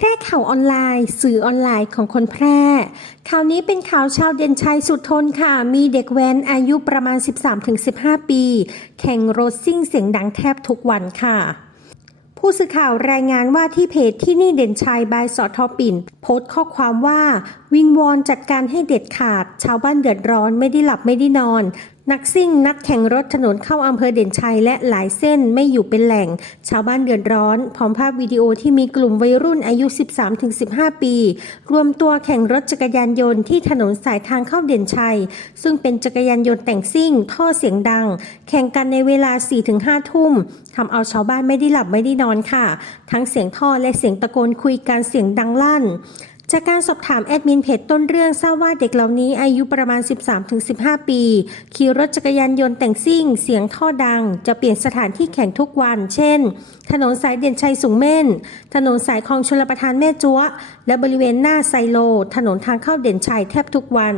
พร่ข่าวออนไลน์ สื่อออนไลน์ของคนแพร่ ข่าวนี้เป็นข่าวชาวเด่นชัยสุดทนค่ะ มีเด็กแว้นอายุประมาณ 13-15 ปี แข่งรถซิ่งเสียงดังแทบทุกวันค่ะผู้สื่อข่าวรายงานว่าที่เพจที่นี่เด่นชัยบายสอทอปิ่น โพสต์ข้อความว่า วิงวอนจัดการให้เด็ดขาด ชาวบ้านเดือดร้อนไม่ได้หลับไม่ได้นอน นักซิ่ง นักแข่งรถถนนเข้าอำเภอเด่นชัยและหลายเส้นไม่อยู่เป็นแหล่ง ชาวบ้านเดือดร้อน พร้อมภาพวิดีโอที่มีกลุ่มวัยรุ่นอายุ 13-15 ปี รวมตัวแข่งรถจักรยานยนต์ที่ถนนสายทางเข้าเด่นชัย ซึ่งเป็นจักรยานยนต์แต่งซิ่ง ท่อเสียงดัง แข่งกันในเวลา 4-5 ทุ่มทำเอาชาวบ้านไม่ได้หลับไม่ได้นอนค่ะ ทั้งเสียงท่อและเสียงตะโกนคุยกันเสียงดังลั่น จากการสอบถามแอดมินเพจต้นเรื่องทราบว่าเด็กเหล่านี้อายุประมาณ 13-15 ปี ขี่รถจักรยานยนต์แต่งซิ่ง เสียงท่อดัง จะเปลี่ยนสถานที่แข่งทุกวัน เช่น ถนนสายเด่นชัยสูงเม่น ถนนสายคลองชลประทานแม่จั๊ว และบริเวณหน้าไซโล ถนนทางเข้าเด่นชัยแทบทุกวัน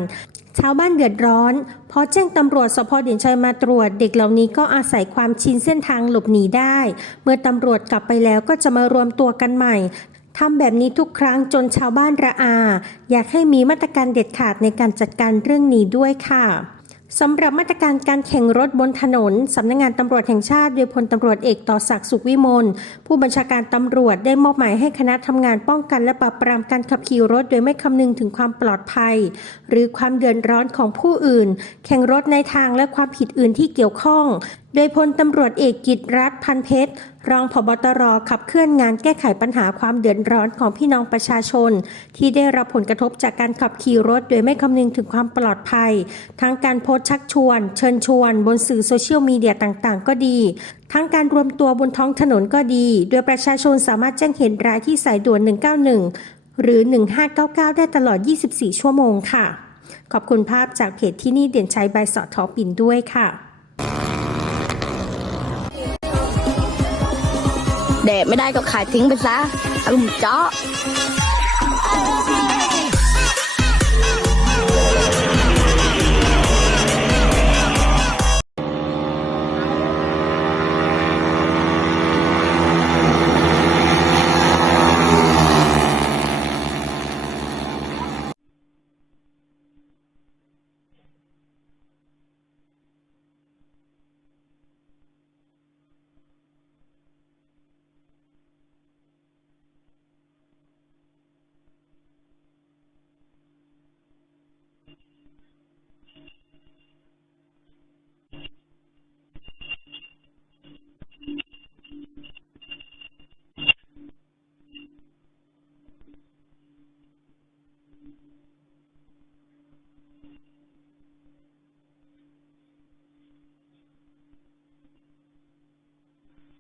ชาวบ้านเดือดร้อน พอแจ้งตำรวจสพเด่นชัยมาตรวจ เด็กเหล่านี้ก็อาศัยความชินเส้นทางหลบหนีได้ เมื่อตำรวจกลับไปแล้วก็จะมารวมตัวกันใหม่ ทำแบบนี้ทุกครั้งจนชาวบ้านระอา อยากให้มีมาตรการเด็ดขาดในการจัดการเรื่องนี้ด้วยค่ะ สำหรับมาตรการการแข่งรถบนถนน สำนักงงานตำรวจแห่งชาติโดยพลตำรวจเอกต่อศักดิ์สุขวิมลผู้บัญชาการตำรวจได้มอบหมายให้คณะทำงานป้องกันและปราบปรามการขับขี่รถ โดยไม่คำนึงถึงความปลอดภัย หรือความเดือดร้อนของผู้อื่น แข่งรถในทางและความผิดอื่นที่เกี่ยวข้อง โดยพลตำรวจเอกกิตรัฐพันเพชรรองผบตรขับเคลื่อนงานแก้ไขปัญหาความเดือดร้อนของพี่น้องประชาชน ที่ได้รับผลกระทบจากการขับขี่รถ โดยไม่คำนึงถึงความปลอดภัย ทั้งการโพสชักชวน เชิญชวน บนสื่อโซเชียลมีเดียต่างๆ ก็ดี ทั้งการรวมตัวบนท้องถนนก็ดี โดยประชาชนสามารถแจ้งเหตุร้ายที่สายด่วน 191 หรือ 1599 ได้ตลอด 24 ชั่วโมงค่ะ ขอบคุณภาพจากเพจที่นี่เด่นชัยใบสอทอปิ่นด้วยค่ะแดดไม่ได้ก็ขายทิ้งไปซะอารมณ์เจาะ